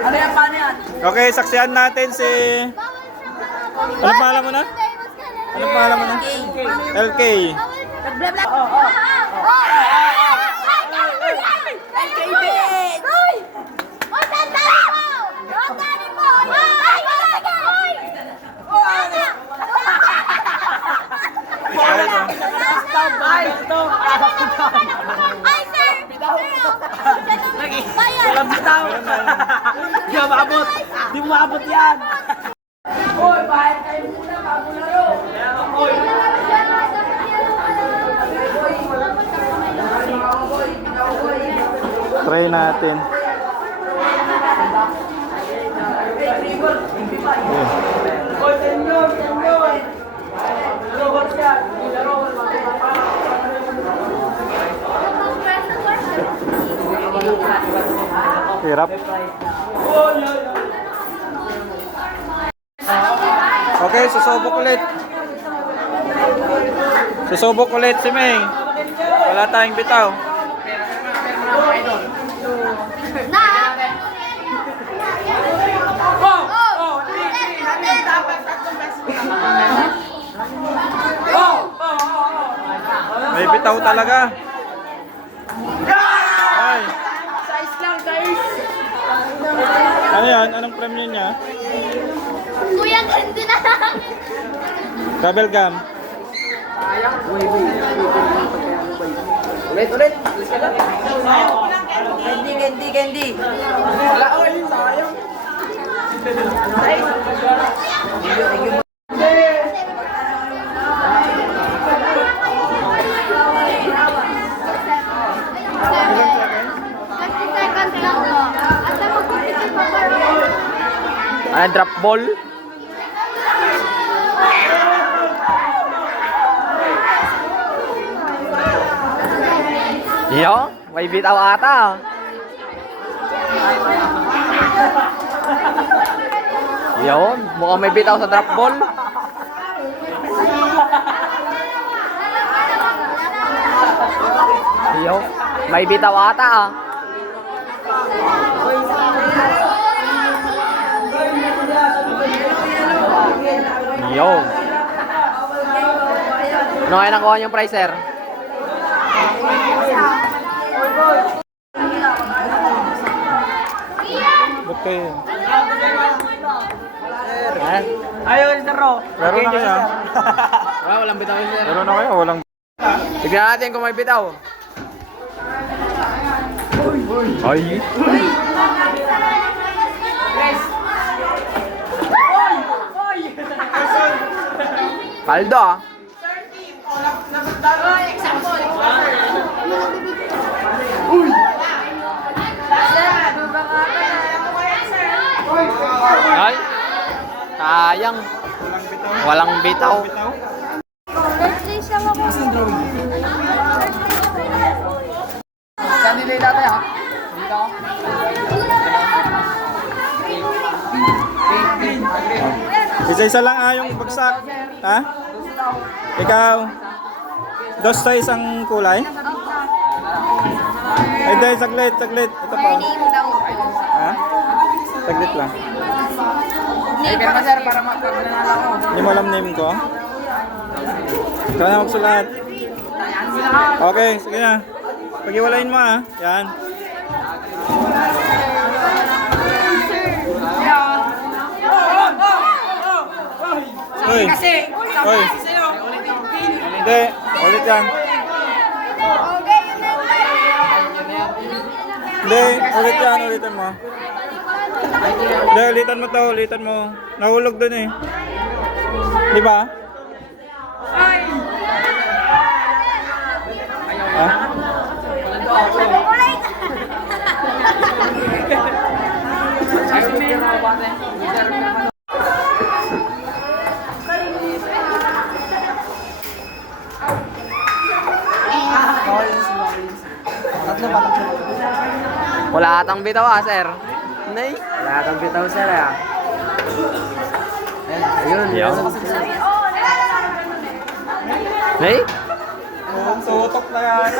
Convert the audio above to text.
Ano yan? Paano yan? Okay, saksihan natin si... Ano pangalan mo na? Ano pangalan mo na? LK. Bla-bla. LKB! Hoy! Hoy, sandali mo! Sandali mo! Hoy! Hoy! Ay, sir! Walang bitaw. Di mo maabot. Di mo maabot yan. Hoy, bahit kayo muna bago laro. Hoy. Try natin. Hoy, senyor, senyor. Laro siya. Laro. Hirap. Okay, susubok ulit. Susubok ulit si May. Wala tayong bitaw. Na! May bitaw talaga. Ay. Size lang, size. Ano yan? Anong premyo niya? Kuya, hindi na lang! Bubble gum. Ulit. Candy. Wala, oy, sayang. Drop ball. Yo, may bitaw ata. Yo, mukhang may bitaw sa drop ball. Yo, may bitaw ata. Yo. Ano kaya nakuha niyong price, sir? Ba't kayo? Ayaw, Sir Ro. Laro na kaya? Walang bitaw, sir. Laro na kaya? Walang... Tignan natin kung may bitaw. Ay! Paldo, ah. Ay, sayang. Walang bitaw. Please lang ako. Saan nila dati, ha? Dito. Isa-isa lang yung bagsak. Ha? Ikaw? Dos sa isang kulay? Ay, dahil saglit. Ito pa. Ha? Saglit lang. Neighbor pa, sir, para magkakanala ako. Hindi mo alam name ko? Ikaw na magsulat. Okay, sige na. Pag-iwalayin mo Yan. Hoy. Hoy. Hindi. Ulit yan. Hindi. Ulitan mo. Hindi, ulitan mo. Nahulog dun eh. Di ba? Ha? Wala atang bitaw, sir. Nay. Wala atang bitaw, sir, Ayun. Nay? Tutok na yan.